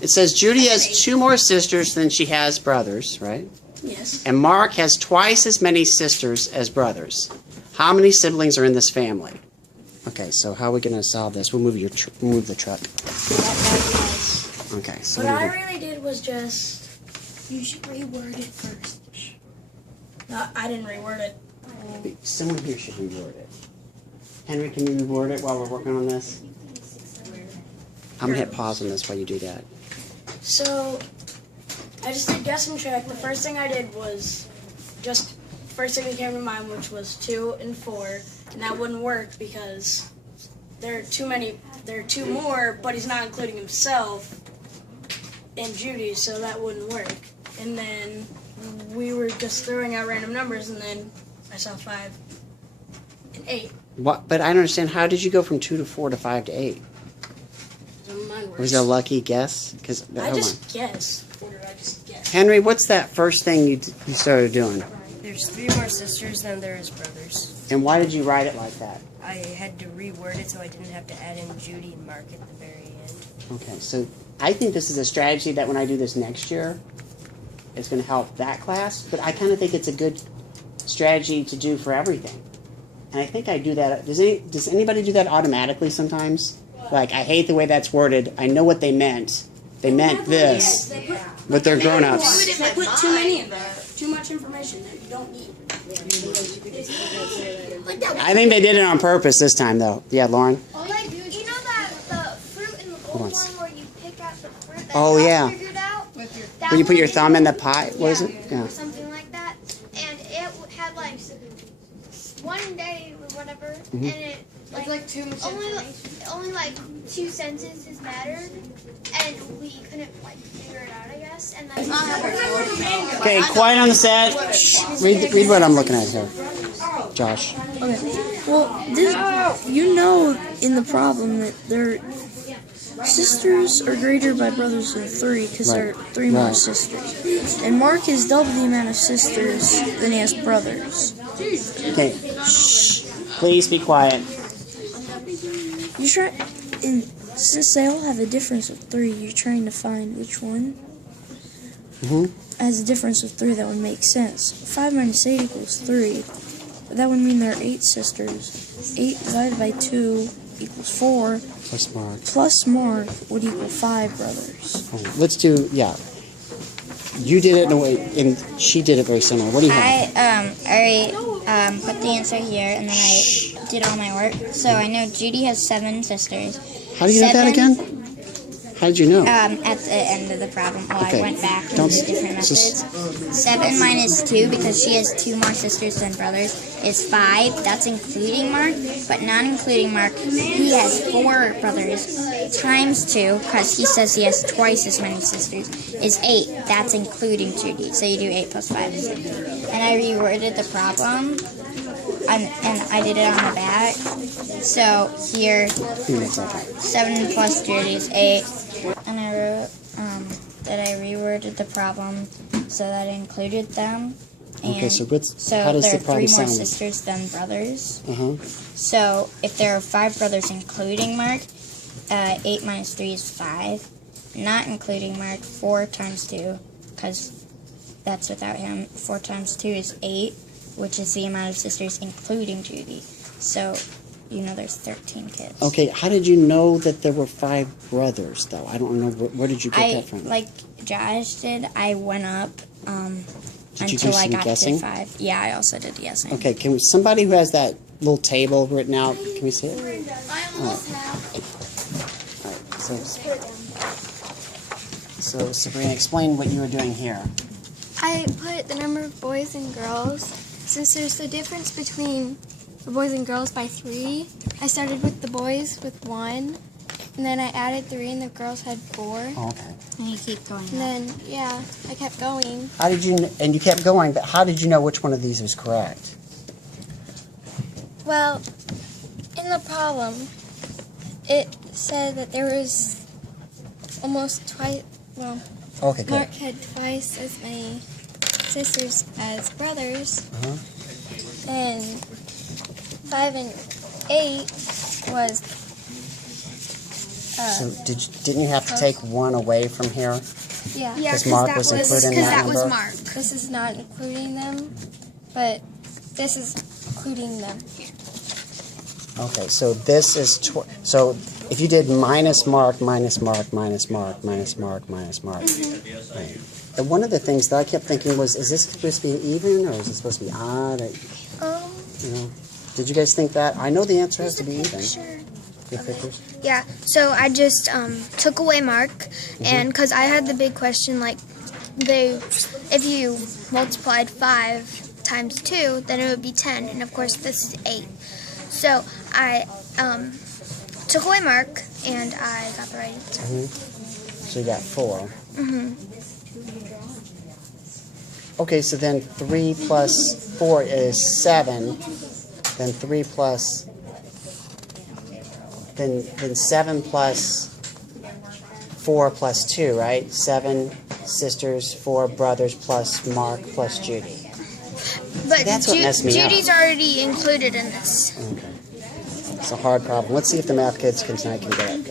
It says Judy has 2 more sisters than she has brothers, right? Yes. And Mark has twice as many sisters as brothers. How many siblings are in this family? Okay, so how are we going to solve this? We'll move move the truck. Okay. So what I really did was just. You should reword it first. No, I didn't reword it. Someone here should reword it. Henry, can you reword it while we're working on this? I'm going to hit pause on this while you do that. So, I just did guess and check. The first thing I did was just first thing that came to mind, which was 2 and 4, and that wouldn't work because there are too many. There are 2 more, but he's not including himself and Judy, so that wouldn't work. And then we were just throwing out random numbers, and then I saw 5 and 8. What? But I don't understand. How did you go from 2 to 4 to 5 to 8? Was it a lucky guess? I just guessed. Or did I just guess? Henry, what's that first thing you started doing? There's 3 more sisters than there is brothers. And why did you write it like that? I had to reword it so I didn't have to add in Judy and Mark at the very end. Okay, so I think this is a strategy that when I do this next year, it's going to help that class. But I kind of think it's a good strategy to do for everything. And I think I do that. Does anybody do that automatically sometimes? Like, I hate the way that's worded. I know what they meant. They meant this. But they're grown-ups. They put too many in there. Too much information that you don't need. I think they did it on purpose this time, though. Yeah, Lauren? Like, you know that the fruit in the gold one where you pick out the fruit that oh, yeah. figured out? Where you put your thumb in the pie? What is it? Yeah. Something like that. And it had like 1 day or whatever, and it like too much only like 2 sentences mattered, and we couldn't like figure it out, I guess. And that's Okay, quiet on the set. Read what I'm looking at here, Josh. Okay. Well, you know in the problem that their sisters are greater by brothers than 3 because there are 3 more sisters. And Mark has double the amount of sisters than he has brothers. Okay, shh. Please be quiet. You try, and since they all have a difference of 3, you're trying to find which one has a difference of 3 that would make sense. 5 minus 8 equals 3. But that would mean there are 8 sisters. 8 divided by 2 equals 4. Plus Mark. Plus Mark would equal 5 brothers. Oh, let's do, yeah. You did it in a way, and she did it very similar. What do you have? I already put the answer here, and then I did all my work. So I know Judy has 7 sisters. How do you know that again? How did you know? At the end of the problem. Well, Okay. I went back and did different methods. 7 minus 2, because she has 2 more sisters than brothers, is 5. That's including Mark, but not including Mark. He has 4 brothers times 2, because he says he has twice as many sisters, is 8. That's including Judy. So you do 8 plus 5 is 8. And I reworded the problem, and I did it on the back. So here, 7 plus Judy is 8. And I wrote that I reworded the problem so that it included them. And Okay, so so how does there the are 3 problem more sound? sisters than brothers. Uh-huh. So if there are 5 brothers including Mark, 8 minus 3 is 5. Not including Mark, 4 times 2, because that's without him. 4 times 2 is 8, which is the amount of sisters including Judy. So you know there's 13 kids. Okay, how did you know that there were 5 brothers, though? I don't know. Where did you get that from? Like Josh did, I went up Did you do until I some got guessing? to 5. Yeah, I also did guessing. Okay, somebody who has that little table written out, can we see it? I almost have. All right, so Sabrina, explain what you were doing here. I put the number of boys and girls. Since there's the difference between the boys and girls by 3, I started with the boys with 1, and then I added 3, and the girls had 4. Oh, okay. And you keep going. And then, yeah, I kept going. How did you? And you kept going, but how did you know which one of these was correct? Well, in the problem, it said that there was almost twice, well, Okay, good. Mark had twice as many sisters as brothers, and 5 and 8 was So didn't you have to take one away from here? Yeah. Because Mark was included in that number? Mark. This is not including them, but this is including them. Okay, so this is so if you did minus Mark, minus Mark, minus Mark, minus Mark, minus Mark. Right. And one of the things that I kept thinking was, is this supposed to be even or is it supposed to be odd? You know, did you guys think that? I know the answer has to be even. Your pictures? Yeah, so I just took away Mark, and because I had the big question, like, if you multiplied 5 times 2, then it would be 10, and of course this is 8. So I took away Mark, and I got the right answer. So you got 4. Okay, so then 3 plus 4 is 7. Then 3 plus... Then 7 plus 4 plus 2, right? 7 sisters, 4 brothers, plus Mark, plus Judy. But That's what messed me up. Judy's already included in this. Okay. It's a hard problem. Let's see if the math kids tonight can get it.